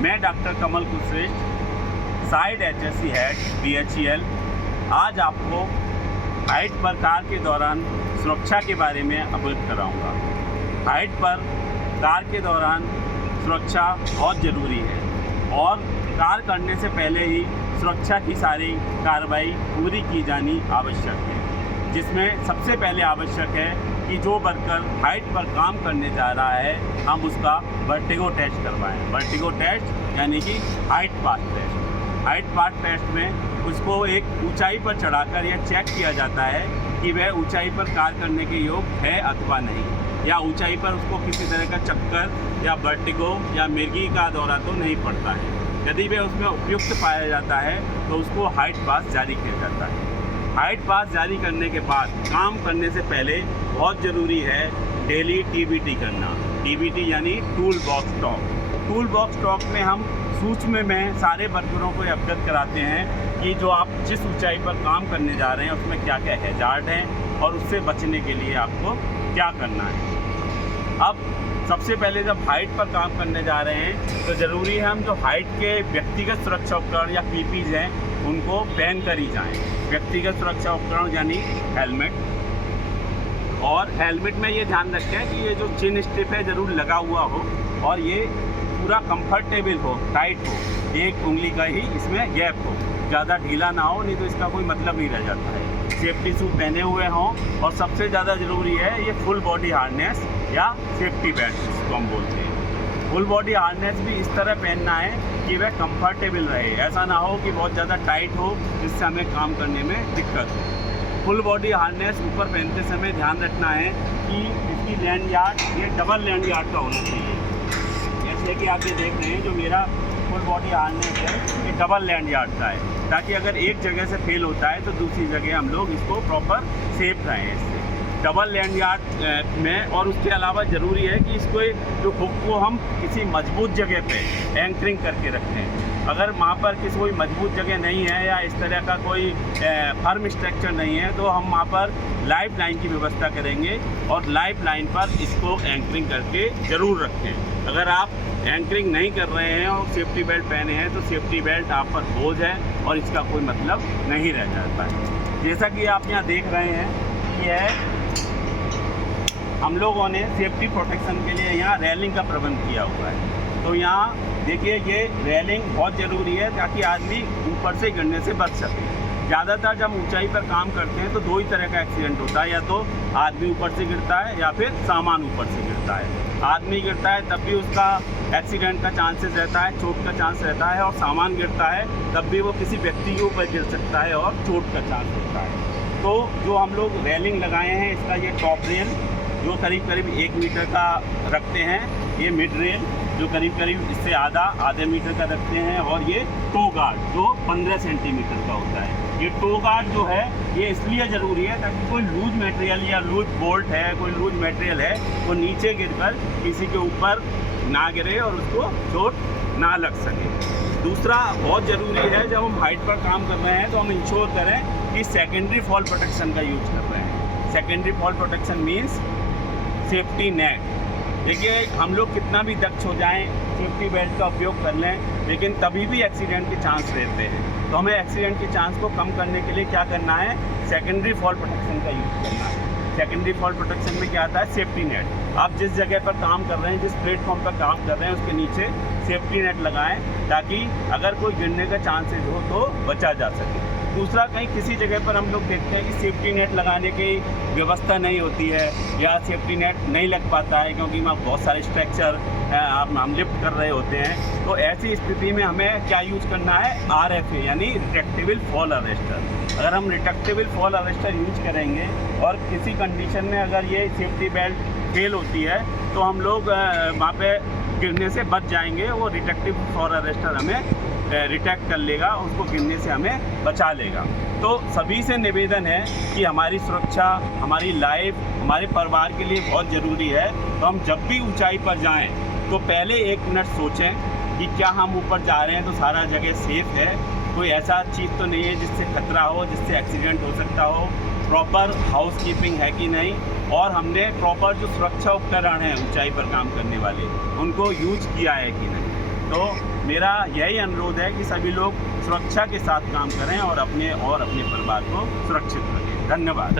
मैं doctor Kamal Kulshreshtha, site HSC head BHEL, आज आपको हाइट पर कार के दौरान सुरक्षा के बारे में अवगत कराऊंगा। हाइट पर कार के दौरान सुरक्षा बहुत ज़रूरी है और कार करने से पहले ही सुरक्षा की सारी कार्रवाई पूरी की जानी आवश्यक है, जिसमें सबसे पहले आवश्यक है कि जो वर्कर हाइट पर काम करने जा रहा है हम उसका वर्टिगो टेस्ट करवाएं। वर्टिगो टेस्ट यानी कि हाइट पास टेस्ट। हाइट पास टेस्ट में उसको एक ऊंचाई पर चढ़ाकर यह चेक किया जाता है कि वह ऊंचाई पर कार करने के योग्य है अथवा नहीं, या ऊंचाई पर उसको किसी तरह का चक्कर या वर्टिगो या मिर्गी का दौरा तो नहीं पड़ता है। यदि वह उसमें उपयुक्त पाया जाता है तो उसको हाइट पास जारी किया जाता है। हाइट पास जारी करने के बाद काम करने से पहले बहुत ज़रूरी है डेली TBT करना। TBT यानी tool box talk. Tool box talk में हम सूक्ष्म में सारे वर्करों को अवगत कराते हैं कि जो आप जिस ऊंचाई पर काम करने जा रहे हैं उसमें क्या क्या हैजार्ड हैं और उससे बचने के लिए आपको क्या करना है। अब सबसे पहले जब हाइट पर काम करने जा रहे हैं तो ज़रूरी है हम जो हाइट के व्यक्तिगत सुरक्षा उपकरण या PPs हैं उनको पहन कर ही जाएँ। व्यक्तिगत सुरक्षा उपकरण यानी हेलमेट, और हेलमेट में ये ध्यान रखें कि ये जो चिन स्ट्रिप है ज़रूर लगा हुआ हो और ये पूरा कंफर्टेबल हो, टाइट हो, एक उंगली का ही इसमें गैप हो, ज़्यादा ढीला ना हो, नहीं तो इसका कोई मतलब नहीं रह जाता है। सेफ्टी शूज पहने हुए हों और सबसे ज़्यादा ज़रूरी है ये फुल बॉडी हार्नेस या सेफ्टी बेल्ट जिसको हम बोलते हैं। फुल बॉडी हार्नेस भी इस तरह पहनना है कि वह कंफर्टेबल रहे, ऐसा ना हो कि बहुत ज़्यादा टाइट हो जिससे हमें काम करने में दिक्कत हो। फुल बॉडी हार्नेस ऊपर पहनते समय ध्यान रखना है कि इसकी लैंड यार्ड ये डबल लैंड यार्ड का होना चाहिए। जैसे कि आप ये देख रहे हैं जो मेरा फुल बॉडी हार्नेस है ये डबल लैंड यार्ड का है, ताकि अगर एक जगह से फेल होता है तो दूसरी जगह हम लोग इसको प्रॉपर सेफ रहें इससे डबल लैंड यार्ड में। और उसके अलावा ज़रूरी है कि इसको जो हुक को हम किसी मजबूत जगह पे एंकरिंग करके रखें। अगर वहाँ पर किसी कोई मजबूत जगह नहीं है या इस तरह का कोई फर्म स्ट्रक्चर नहीं है तो हम वहाँ पर लाइफ लाइन की व्यवस्था करेंगे और लाइफ लाइन पर इसको एंकरिंग करके ज़रूर रखें। अगर आप एंकरिंग नहीं कर रहे हैं और सेफ्टी बेल्ट पहने हैं तो सेफ्टी बेल्ट आप पर बोझ है और इसका कोई मतलब नहीं रह जाता है। जैसा कि आप यहाँ देख रहे हैं यह हम लोगों ने सेफ्टी प्रोटेक्शन के लिए यहाँ रेलिंग का प्रबंध किया हुआ है। तो यहाँ देखिए ये रेलिंग बहुत ज़रूरी है ताकि आदमी ऊपर से गिरने से बच सके। ज़्यादातर जब ऊंचाई पर काम करते हैं तो दो ही तरह का एक्सीडेंट होता है, या तो आदमी ऊपर से गिरता है या फिर सामान ऊपर से गिरता है। आदमी गिरता है तब भी उसका एक्सीडेंट का चांसेस रहता है, चोट का चांस रहता है, और सामान गिरता है तब भी वो किसी व्यक्ति के ऊपर गिर सकता है और चोट का चांस होता है। तो जो हम लोग रेलिंग लगाए हैं इसका ये टॉप रेल जो करीब 1 मीटर का रखते हैं, ये मिड रेल जो करीब इससे आधे मीटर का रखते हैं, और ये टो गार्ड जो 15 सेंटीमीटर का होता है। ये टो गार्ड जो है ये इसलिए ज़रूरी है ताकि कोई लूज मटेरियल या लूज बोल्ट है, कोई लूज मटेरियल है, वो नीचे गिरकर किसी के ऊपर ना गिरे और उसको चोट ना लग सके। दूसरा बहुत ज़रूरी है जब हम हाइट पर काम कर रहे हैं तो हम इंश्योर करें कि सेकेंडरी फॉल प्रोटेक्शन का यूज कर रहे हैं। Secondary fall protection means safety net. देखिए हम लोग कितना भी दक्ष हो जाएं, सेफ्टी बेल्ट का उपयोग कर लें, लेकिन तभी भी एक्सीडेंट के चांस रहते हैं। तो हमें एक्सीडेंट के चांस को कम करने के लिए क्या करना है, सेकेंडरी फॉल प्रोटेक्शन का यूज़ करना है। सेकेंडरी फॉल प्रोटेक्शन में क्या आता है, सेफ्टी नेट। आप जिस जगह पर काम कर रहे हैं, जिस प्लेटफॉर्म पर काम कर रहे हैं उसके नीचे सेफ्टी नेट लगाएं ताकि अगर कोई गिरने का चांसेस हो तो बचा जा सके। दूसरा, कहीं किसी जगह पर हम लोग देखते हैं कि सेफ्टी नेट लगाने की व्यवस्था नहीं होती है या सेफ्टी नेट नहीं लग पाता है क्योंकि वहाँ बहुत सारे स्ट्रक्चर हम लिफ्ट कर रहे होते हैं। तो ऐसी स्थिति में हमें क्या यूज़ करना है, RFA यानी रिट्रैक्टेबल फॉल अरेस्टर। अगर हम रिट्रैक्टेबल फॉल अरेस्टर यूज करेंगे और किसी कंडीशन में अगर ये सेफ्टी बेल्ट फेल होती है तो हम लोग वहाँ पे गिरने से बच जाएंगे। वो रिट्रैक्टेबल फॉल अरेस्टर हमें रिट्रैक्ट कर लेगा, उसको गिरने से हमें बचा लेगा। तो सभी से निवेदन है कि हमारी सुरक्षा, हमारी लाइफ, हमारे परिवार के लिए बहुत ज़रूरी है। तो हम जब भी ऊंचाई पर जाएं तो पहले 1 मिनट सोचें कि क्या हम ऊपर जा रहे हैं तो सारा जगह सेफ़ है, कोई ऐसा चीज़ तो नहीं है जिससे खतरा हो, जिससे एक्सीडेंट हो सकता हो, प्रॉपर हाउस कीपिंग है कि नहीं, और हमने प्रॉपर जो सुरक्षा उपकरण हैं ऊंचाई पर काम करने वाले उनको यूज किया है कि नहीं। तो मेरा यही अनुरोध है कि सभी लोग सुरक्षा के साथ काम करें और अपने परिवार को सुरक्षित रखें। धन्यवाद।